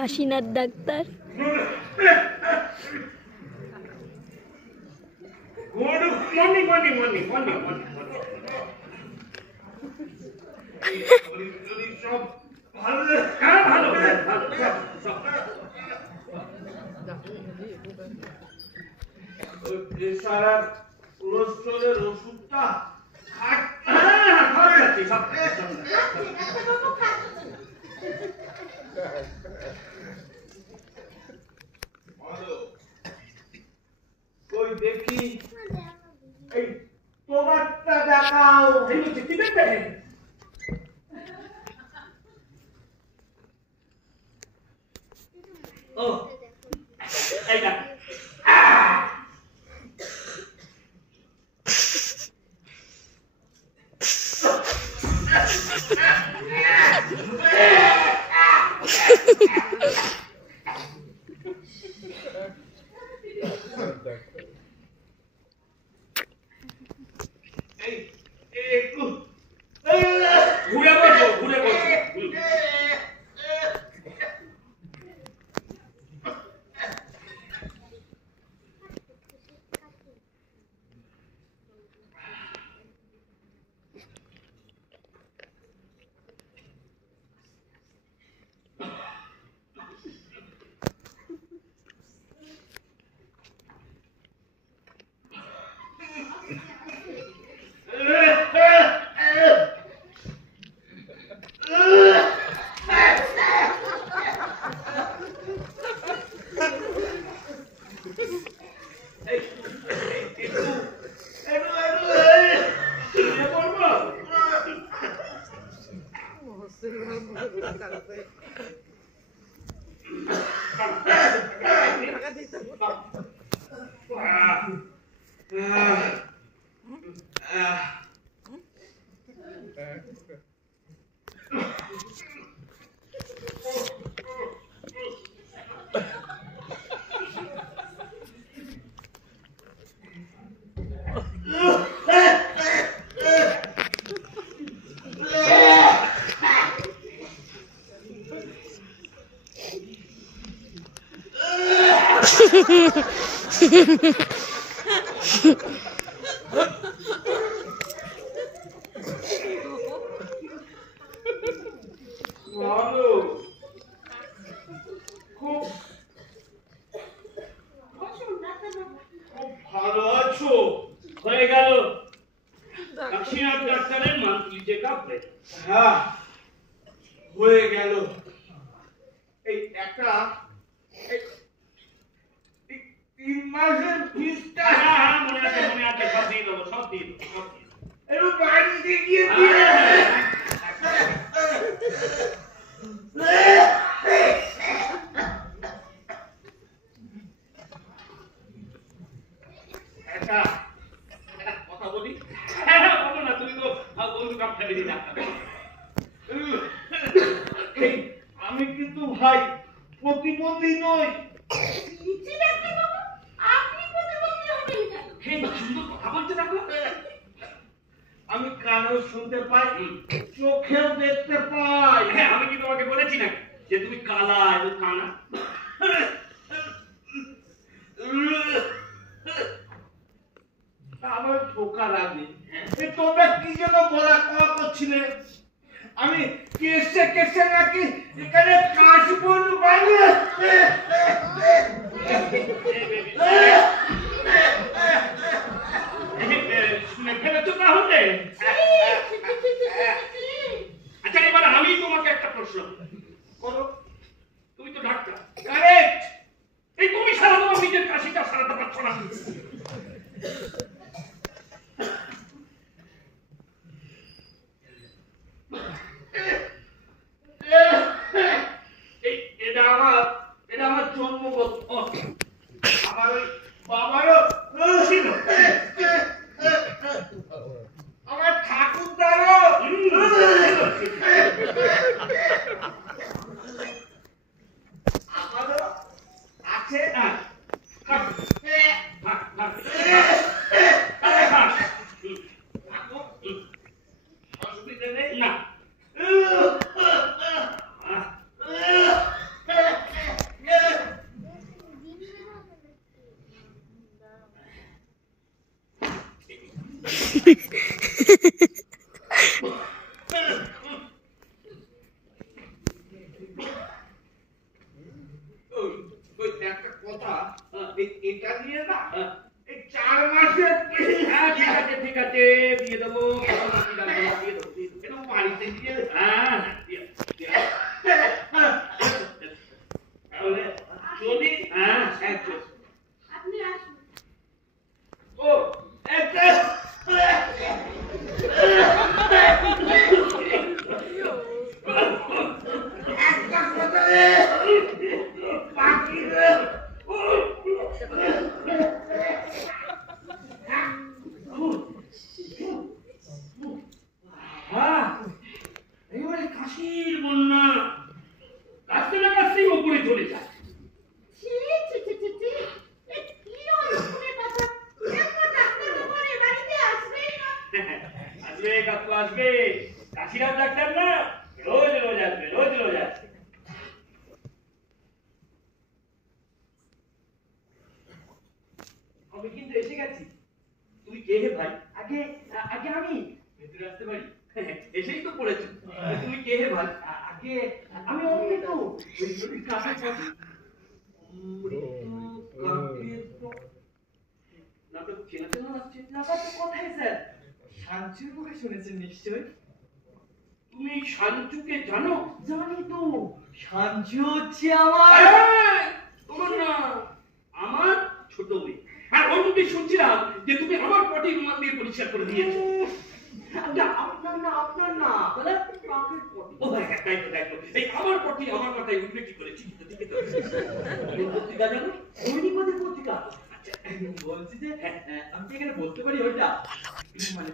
Kashinath doctor. ওষুধটা কই দেখি, এই তোমারটা দেখাও। কি দেখবে? ও এইটা ভালো আছো? হয়ে গেল কাশীনাথ ডাক্তারের মান্থলি চেকআপ। হ্যাঁ হয়ে গেল। এই একটা 3 মাসের ফিসটা মনে আছে সব দিয়ে দেবো, সব দিয়ে দেবো। একটু বাড়িতে গিয়ে দিয়ে কথা বলি। বলো না, তুমি তো বন্ধু কাপ ফ্যামিলি ডাক্তার। আমি কিন্তু ভাই প্রতিবন্ধী নই। আমি কানেও শুনতে পাই, চোখেও দেখতে পাই। আমি কি তোমাকে বলেছি না যে তুমি কালা এবং কানা? আমার ঠোকা লাগে। তোমরা কি যেন বলা কওয়া করছিলে? আমি কেসে কেসে নাকি এখানে কাশবন বানিয়ে শুনে ফেলেছো তাহলে? আচ্ছা এবার আমি তোমাকে একটা প্রশ্ন করো। তুমি তো ডাক্তার, কারেক্ট? এই তুমি সারা তোমার নিজের কাশিটা সারাতে পারছো না। এটা আমার জন্মগত। আমার ওই বাবারও ছিল, আমার ঠাকুরদারও আমারও আছে। অসুবিধা নেই না। কাকু আসবে, কাশিরাম ডাক্তার না, রোজ রোজ আসবে, রোজ রোজ আসবে। আমি কিন্তু এসে গেছি। তুই কে হে ভাই? আগে আগে আমি ভেতরে আসতে পারি? এসেই তো পড়েছ। তুই কে হে ভাই? আগে আমি অমৃত, ওই কাকে পড়ি? নাটক চেনা চেনা লাগছে। ব্যাপার তো কোথায় স্যার? সাঞ্চুর মুখে শুনেছেন নিশ্চয়? তুমি শাঞ্চুকে জানো? জানি তো, সাঞ্চু হচ্ছে আমার তোমার না, আমার ছোট মেয়ে। আর ওর মুখে শুনছিলাম যে তুমি আমার পটি রুমাল দিয়ে পরিষ্কার করে দিয়েছো। না, আপনার না, আপনার না, তাহলে কাকের পটি। ও ভাই, তাই তো, তাই তো। এই আমার পটি আমার মাথায় উঠবে কি করে? ঠিক তো, ঠিক তো। তুমি পত্রিকা জানো? দৈনিকপথের পত্রিকা। আচ্ছা, বলছি যে আমি কি এখানে বলতে পারি ওইটা? মানে